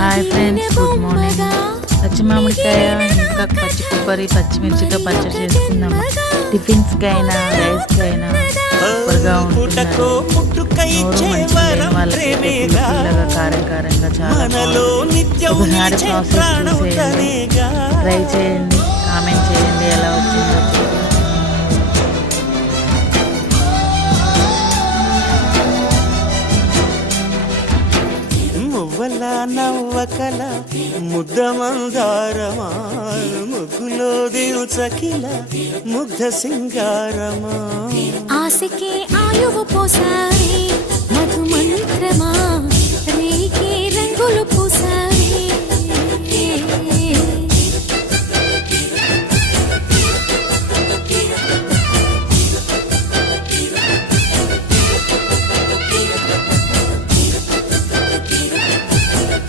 Hi friends, good morning. పచ్చి మామిడికాయ ఇంకా పచ్చి కొబ్బరి పచ్చిమిర్చితో పచ్చడి చేసుకుందాము. టిఫిన్స్కి అయినా రైస్కి అయినా సూపర్గా ఉంటుంది. వాళ్ళకి పుల్లగా కారంగా చాలా ఒకసారి ప్రాసెస్ చూసేయండి, ట్రై చేయండి, కామెంట్ చేయండి ఎలా వచ్చిందో. మువ్వల నవ్వకల ముద్ద మందారమా, ముగ్గులో దిల్చకిల ముగ్ధ సింగారమా, ఆశకే ఆయువు పోసారి మధు మంత్రమా, రేకే రంగులు పూసారి.